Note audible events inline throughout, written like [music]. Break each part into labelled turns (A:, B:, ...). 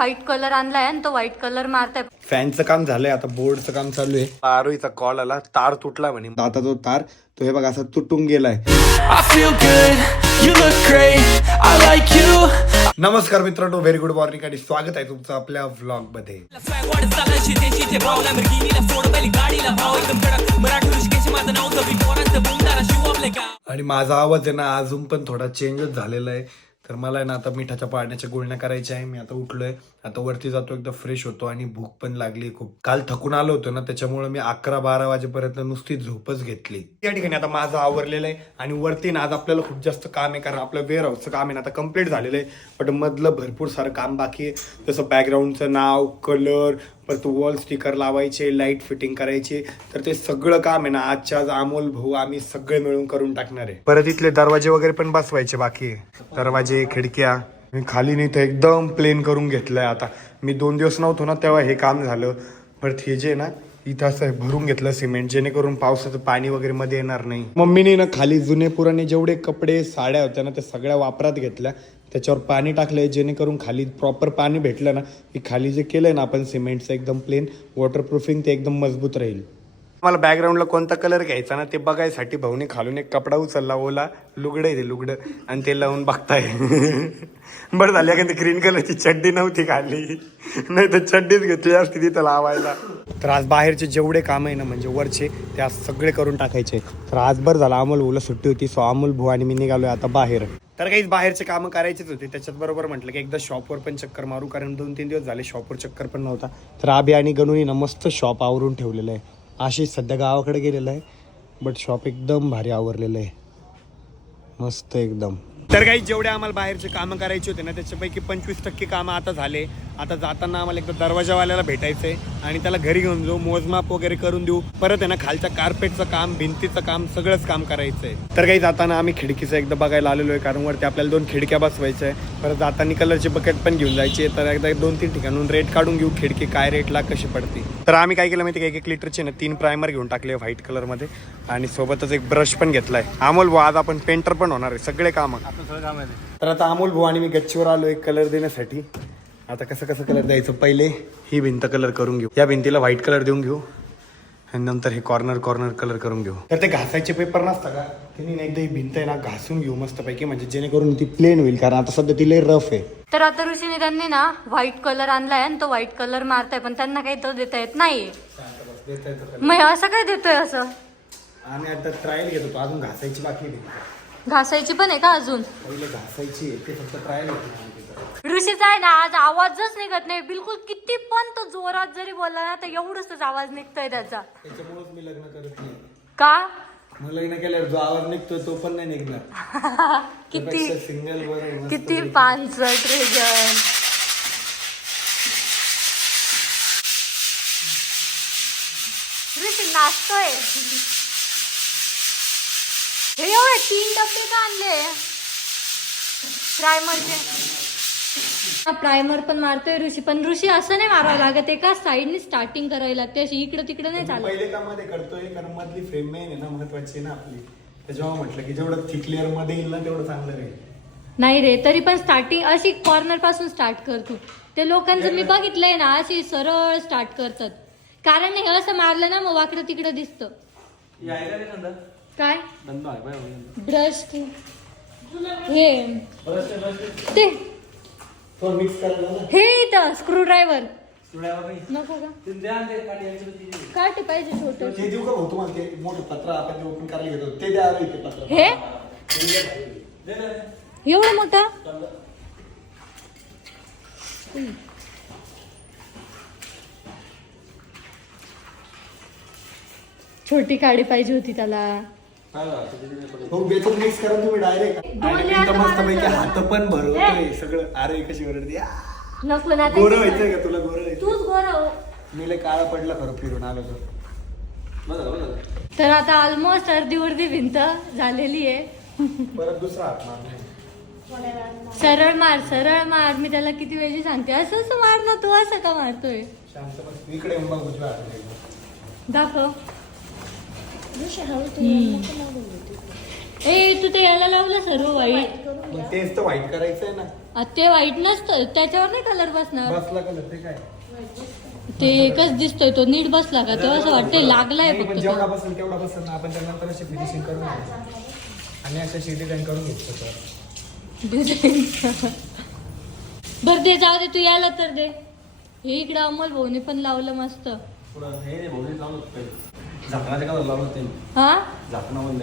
A: White colour आणलाय आणि तो व्हाईट कलर मारताय.
B: फॅनचं काम झालंय आता बोर्डचं काम चालू आहे. आरोहीचा कॉल आला तार तुटला म्हणे. आता तो तार तो हे बघा असा तुटून गेलाय. नमस्कार मित्रांनो व्हेरी गुड मॉर्निंग आणि स्वागत आहे तुमचं आपल्या
C: व्लॉगमध्ये
B: आणि माझा आवाज आहे ना अजून पण थोडा चेंजच झालेला आहे. तर मला आहे ना आता मिठाच्या पाण्याच्या गुळण्या करायच्या आहे. मी आता उठलोय. आता वरती जातो एकदा फ्रेश होतो आणि भूक पण लागली खूप. काल थकून आलो होतो ना त्याच्यामुळे मी अकरा बारा वाजेपर्यंत नुसती झोपच घेतली. या ठिकाणी आता माझं आवरलेलं आहे आणि वरती ना आज आपल्याला खूप जास्त काम आहे कारण आपलं वेअर हाऊसचं काम आहे ना आता कंप्लीट झालेलं आहे. पण मधलं भरपूर सारं काम बाकी आहे. जसं बॅकग्राऊंडचं नाव कलर परत वॉल स्टिकर लावायचे लाइट फिटिंग करायचे. तर ते सगळं काम आहे ना आजच्या आज अमोल भाऊ आम्ही सगळे मिळून करून टाकणार आहे. परत इथले दरवाजे वगैरे पण बसवायचे बाकी दरवाजे खिडक्या. मी खाली नाही तर एकदम प्लेन करून घेतलंय आता. मी दोन दिवस नव्हतो ना तेव्हा हे काम झालं. परत हे जे ना इथं असं भरून घेतलं सिमेंट जेणेकरून पावसाचं पाणी वगैरे मध्ये येणार नाही. मम्मीने ना खाली जुने पुराने जेवढे कपडे साड्या होत्या ना त्या सगळ्या वापरात घेतल्या. त्याच्यावर पाणी टाकलंय जेणेकरून खाली प्रॉपर पाणी भेटलं ना की खाली जे केलंय ना आपण सिमेंटचं एकदम प्लेन वॉटरप्रूफिंग ते एकदम मजबूत राहील. मला बॅकग्राऊंडला कोणता कलर घ्यायचा ना ते बघायसाठी भाऊने खालून एक कपडा उचलला ओला लुगडं आहे ते लुगडं आणि ते लावून बघताय. [laughs] बरं झालं का ग्रीन कलरची चड्डी नव्हती खाली. नाही तर चड्डीच घेतली असती तिथं लावायला. तर आज बाहेरचे जेवढे काम आहे ना म्हणजे वरचे ते आज सगळे करून टाकायचे. तर आज बरं झालं अमोल भाऊला सुट्टी होती सो अमोल भाऊ आणि मी निघालोय आता बाहेर. तर काही बाहेरचे कामं करायचेच होते. त्याच्यात बरोबर म्हटलं की एकदा शॉपवर पण चक्कर मारू कारण दोन तीन दिवस झाले शॉपवर चक्कर पण नव्हता. तर आबी आणि गणूनी ना मस्त शॉप आवरून ठेवलेलं आहे. आशिष सध्या गावाकडे गेलेलं आहे बट शॉप एकदम भारी आवरलेलं आहे. मस्त एकदम. तर काही जेवढे आम्हाला बाहेरचे कामं करायचे होते ना त्याच्यापैकी पंचवीस टक्के कामं आता झाले. आता जाताना आम्हाला एकदा दरवाजावाल्याला भेटायचंय आणि त्याला घरी घेऊन जाऊ मोजमाप वगैरे करून देऊ. परत आहे ना खालच्या कार्पेटचं काम भिंतीचं काम सगळंच काम करायचंय. तर काही जाताना आम्ही खिडकीचं एकदा बघायला आलेलो आहे कारण वरती आपल्याला दोन खिडक्या बसवायच्या. आहे परत जाताना कलरचे बकेट पण घेऊन जायचे तर एकदा दोन तीन ठिकाणून रेट काढून घेऊ खिडकी काय रेटला कशी पडते. तर आम्ही काय केलं माहिती का एक एक लिटरचे ना तीन प्रायमर घेऊन टाकले व्हाईट कलरमध्ये आणि सोबतच एक ब्रश पण घेतलाय. अमोल भाऊ आज आपण पेंटर पण होणार आहे सगळे काम. तर आता अमोल भाऊ आणि मी गच्चीवर आलो एक कलर देण्यासाठी. आता कसं कसं कलर द्यायचं? पहिले ही भिंत कलर करून घेऊ. या भिंतीला व्हाईट कलर देऊन घेऊ. आणि नंतर हे कॉर्नर कॉर्नर कलर करून घेऊ. तर ते घासायचे पेपर नसतं का? त्यांनी एकदा ही भिंत आहे ना घासून घेऊ मस्तपैकी. म्हणजे जेणेकरून ती प्लेन होईल. कारण आता सध्या ती लय रफ आहे.
A: तर आता ऋषीने त्यांनी ना व्हाईट कलर आणलाय आणि तो व्हाईट कलर मारताय पण त्यांना काही तो देता येत नाहीये. मग असं काय देतोय असं?
B: आम्ही आता ट्रायल घेत अजून घासायची बाकी भिंत.
A: घासायची पण आहे का अजून?
B: पहिले घासायची आहे ते फक्त ट्रायल घेतो
A: ऋषीचा आहे ना आज आवाजच निघत नाही. बिलकुल किती पण तो जोरात जरी बोलला ना तर एवढंच आवाज निघतोय त्याचा.
B: त्याच्यामुळेच मी लग्न करत नाही.
A: का?
B: मग लग्न केल्यावर जो आवाज निघतो तो पण नाही निघणार. [laughs]
A: किती
B: सिंगल वर
A: किती पानसट रिजन ऋषी नाचतोय. हे एवढे तीन डबे का आणले? प्रायमरचे प्रायमर पण मारतोय ऋषी पण ऋषी असं नाही मारावं लागत एका साईडने स्टार्टिंग करावी लागते अशी इकडं तिकडं नाही चालत.
B: पहिले कामध्ये करतोय? कारण मधली फ्रेम मेन आहे ना महत्वाची आहे ना आपली. त्याच्यामुळे म्हटलं की जेवढं थिक लेअरमध्ये येईल ना तेवढं चांगलं राहील.
A: नाही रे तरी पण स्टार्टिंग अशी कॉर्नरपासून स्टार्ट करतो ते. लोकांचं मी बघितलंय ना अशी सरळ स्टार्ट करतात. कारण हे असं मारलं ना मग वाकडं तिकडं दिसतं काय? ब्रश हे. ते. हे इथं स्क्रू ड्रायव्हर नको का काटे पाहिजे छोट.
B: ते देऊ का भाऊ तुम्हाला? ते मोठं पत्र आपण ओपन करायला घेतो ते द्या रे ते पत्र.
A: हे? एवढं मोठं? छोटी काडी पाहिजे होती त्याला.
B: हो बेचून मिक्स करा तुम्ही डायरेक्ट मस्त पैकी. हात पण भरवतोय. सगळं अरे कशी वरडते
A: नको ना
B: गोरं व्हायचंय का तुला? गोरं व्हायचं
A: तूच गोर
B: मी लय काळा पडला खरं फिरून आलो तर.
A: तर आता ऑलमोस्ट अर्धी वर्धी भिंत झालेली आहे.
B: परत दुसरा हात
A: सरळ मार सरळ मार. मी त्याला किती वेळची सांगते असं असं मार ना तू असं का मारतोय?
B: शांत बस. इकडे येऊन बघ उजव्या हाताला.
A: दाखव. ए तू ते याला लावलं सर्व वाईट.
B: मग तेच तर वाईट करायचंय ना.
A: आ, ते वाईट नसतं. त्याच्यावर नाही कलर बसणार.
B: बसला कलर ते काय?
A: ते एकच दिसतोय तो नीट बसला का? तेव्हा असं वाटतंय लागलाय
B: नाही, पण
A: फक्त.
B: जेवढा
A: तो.
B: बसेल तेवढा बसेल ना. आपण त्यानंतर अशी फिनिशिंग करून आणि अशा डिझाईन करून घ्यायचं तर.
A: बरं दे जाऊ दे तू यायला तर दे. हे इकडं अमोल भाऊने पण लावलं मस्त. हा
B: झाकणं बंद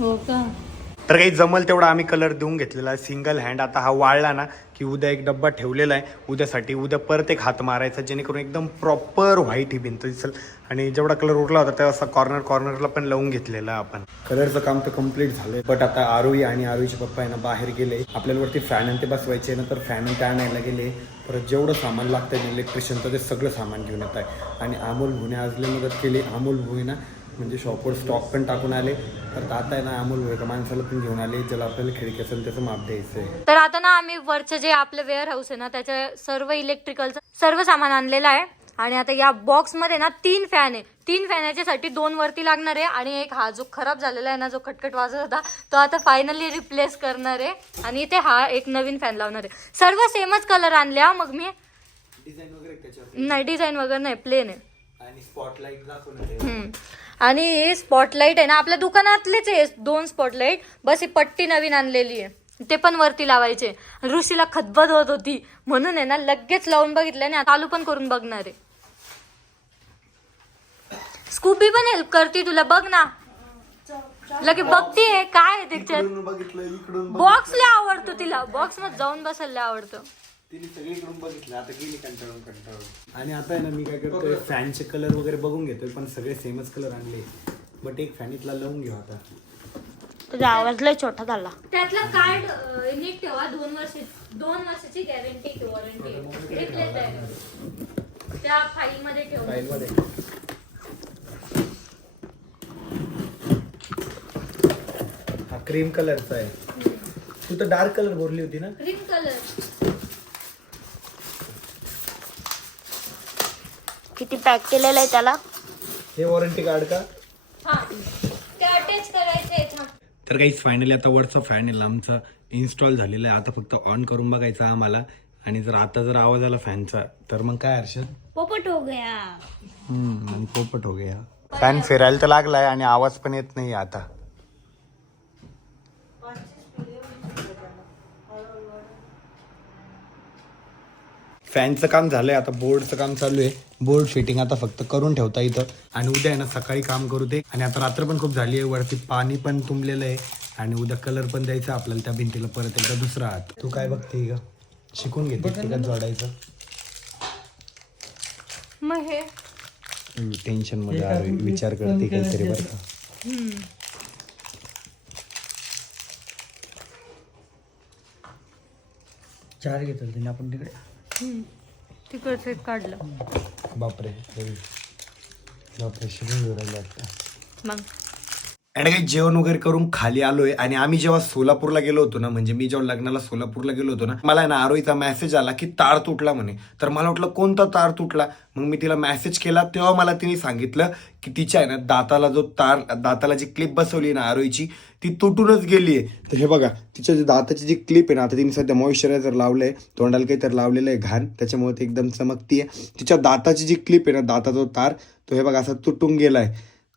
A: हो का?
B: तर काही जमल तेवढा आम्ही कलर देऊन घेतलेला आहे. सिंगल हँड आता हा वाळला ना की उद्या एक डब्बा ठेवलेला आहे. उद्यासाठी उद्या परत एक हात मारायचा जेणेकरून एकदम प्रॉपर व्हाईट ही भिंत दिसेल. आणि जेवढा कलर उरला होता तेव्हा असा कॉर्नर कॉर्नरला पण लावून घेतलेला आहे आपण. कलरचं काम तर कंप्लीट झालंय बट आता आरोही आणि आरोहीचे पप्पा आहे ना बाहेर गेले. आपल्यावरती फॅन आणि ते बसवायचे ना तर फॅन आणि ते आणायला गेले. परत जेवढं सामान लागतं इलेक्ट्रिशियनचं ते सगळं सामान घेऊन येत आहे. आणि अमोल भुने आजले मदत केली. अमोल भुई ना म्हणजे शॉपवर स्टॉक पण टाकून आले. तर आता ना अमोल एका माणसाला पण घेऊन आले ज्याला आपल्याला खिडकी असेल त्याचं माप द्यायचं आहे
A: तर आता ना आम्ही वरचं जे आपलं वेअर हाऊस आहे ना त्याच्या सर्व इलेक्ट्रिकलचं सर्व सामान आणलेलं आहे. आणि आता या बॉक्समध्ये ना तीन फॅन आहे. तीन फॅनाच्यासाठी दोन वरती लागणार आहे. आणि एक हा जो खराब झालेला आहे ना जो खटखट वाजत होता तो आता फायनली रिप्लेस करणार आहे. आणि इथे हा एक नवीन फॅन लावणार आहे. सर्व सेमच कलर आणल्या. मग मी
B: डिझाईन वगैरे
A: नाही डिझाईन वगैरे नाही प्लेन आहे.
B: आणि
A: हम्म. आणि हे आहे ना आपल्या दुकानातलेच आहे दोन स्पॉटलाईट बस ही पट्टी नवीन आणलेली आहे. ते पण वरती लावायचे. ऋषीला खतबत होत होती. म्हणून आहे ना लगेच लावून बघितलं आणि चालू पण करून बघणार आहे. स्कूबी पण हेल्प करते तुला बघ ना. लगे बघतीये काय आहे त्याच्यात?
B: बघितलं इकडून
A: बॉक्स लय आवडतो तिला. बॉक्समध्ये जाऊन बसायला आवडतं.
B: तिने सगळीकडून बघितलं. आता गेली कंटाळून कंटाळून. आणि आता आहे ना मी काय करतोय फॅनचे कलर वगैरे बघून घेतोय पण सगळे सेमच कलर आणले. बट एक फॅन इथला लावून घेऊ आता.
D: तुझा आवाज लय छोटा झाला.
A: त्यातलं कार्ड नीट ठेवा. दोन वर्ष दोन वर्षाची गॅरंटी वॉरंटी रिप्लेस आहे. त्या फाईल मध्ये ठेवा.
B: फाईल मध्ये हा क्रीम कलरचा आहे. तू तर डार्क कलर बोलली होती ना?
A: क्रीम कलर
D: किती पॅक केलेलं आहे त्याला?
B: हे वॉरंटी कार्ड का?
A: हा. ते अटॅच करायचे
B: तर काहीच फायनली आता वरचा फॅन आमचा इन्स्टॉल झालेला आहे. आता फक्त ऑन करून बघायचा आम्हाला. आणि जर आता जर आवाज आला फॅनचा तर मग काय हर्षद?
D: पोपट हो गया.
B: हम्म आणि पोपट हो गया. फॅन फिरायला तर लागलाय आणि आवाज पण येत नाही आता. फॅनचं काम झालंय आता बोर्डचं काम चालू आहे. बोर्ड फिटिंग आता फक्त करून ठेवता इथं. आणि उद्या आहे ना सकाळी काम करू दे. आणि आता रात्र पण खूप झाली आहे वरती पाणी पण तुंबलेलं आहे. आणि उद्या कलर पण द्यायचा आपल्याला त्या भिंतीला परत एकदा दुसरा हात. तू काय बघते का शिकून घेते का जोडायचं?
A: मग हे.
B: टेन्शनमध्ये. विचार करते काहीतरी बरं का.
E: चार घेतलं तिने आपण तिकडे?
A: तिकडचं एक काढलं.
B: बापरे. बापरे घेऊ राहिलं वाटतं
A: मग?
B: आणि काही जेवण वगैरे करून खाली आलोय. आणि आम्ही जेव्हा सोलापूरला गेलो होतो ना म्हणजे मी जेव्हा लग्नाला सोलापूरला गेलो होतो ना मला आहे ना आरोहीचा मेसेज आला की तार तुटला म्हणे. तर मला वाटलं कोणता तार तुटला? मग मी तिला मेसेज केला. तेव्हा मला तिने सांगितलं की तिच्या आहे ना दाताला जो तार दाताला जी क्लिप बसवली ना आरोहीची ती तुटूनच गेली आहे तर हे बघा तिच्या जी दाताची जी क्लिप आहे ना आता तिने सध्या मॉइश्चरायझर लावलंय तोंडाला काही तर लावलेलं आहे घाण त्याच्यामुळे ती एकदम चमकती आहे तिच्या दाताची जी क्लिप आहे ना दाताचा तार तो हे बघा असा तुटून गेलाय.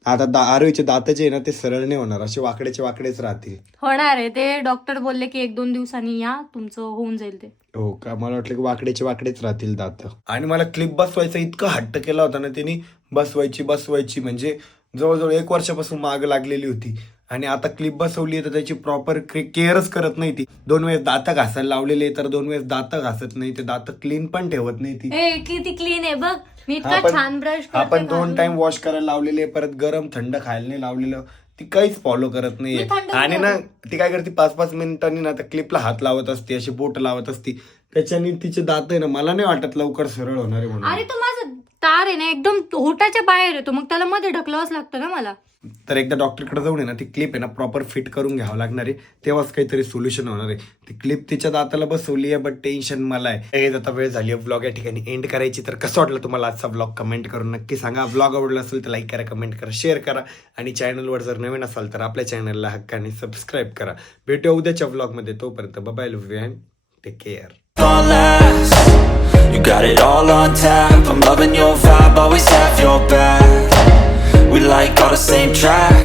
B: आता दा आरोईचे दात जे आहे ना ते सरळ नाही होणार असे वाकडेचे वाकडेच राहतील.
A: होणार आहे. ते डॉक्टर बोलले की एक दोन दिवसांनी या तुमचं होऊन जाईल ते.
B: हो का? मला वाटलं की वाकडेचे वाकडेच राहतील दात. आणि मला क्लिप बसवायचा इतका हट्ट केला होता ना त्यांनी बसवायची बसवायची. म्हणजे जवळजवळ एक वर्षापासून माग लागलेली होती. आणि आता क्लिप बसवली तर त्याची प्रॉपर केअरच करत नाही ती. दोन वेळेस दात घासायला लावलेले तर दोन वेळेस दात घासत नाही ते दात क्लीन पण ठेवत नाही ती.
A: किती क्लीन आहे बघ. मी इतका
B: आपण-
A: छान ब्रश
B: आपण दोन टाइम वॉश करायला लावलेले परत गरम थंड खायला नाही लावलेलं. ती काहीच फॉलो करत नाहीये.
A: मी थंड
B: आणि ना ती काय करते पाच पाच मिनिटांनी ना त्या क्लिपला हात लावत असते अशी बोट लावत असती. त्याच्याने तिचे दात आहे ना मला नाही वाटत लवकर सरळ होणार आहे म्हणून.
A: अरे तो माझा तार आहे ना एकदम होटाच्या बाहेर येतो. मग त्याला मध्ये ढकलावंच लागतं ना मला.
B: तर एकदा डॉक्टरकडे जाऊन आहे ना ती क्लिप आहे ना प्रॉपर फिट करून घ्यावं लागणार आहे. तेव्हाच काहीतरी सोल्युशन होणार आहे. ती क्लिप तिच्या दाताला बसवली आहे बट टेन्शन मला आहे. हे आता वेळ झाली आहे ब्लॉग या ठिकाणी एंड करायची. तर कसं वाटलं तुम्हाला आजचा ब्लॉग कमेंट करून नक्की सांगा. ब्लॉग आवडला असेल तर लाईक करा कमेंट करा शेअर करा. आणि चॅनलवर जर नवीन असाल तर आपल्या चॅनलला हक्काने सबस्क्राईब करा. भेटूया उद्याच्या ब्लॉगमध्ये तोपर्यंत bye love and take care.
C: You got it all on tap. I'm loving your vibe, always have your back. We like all the same tracks.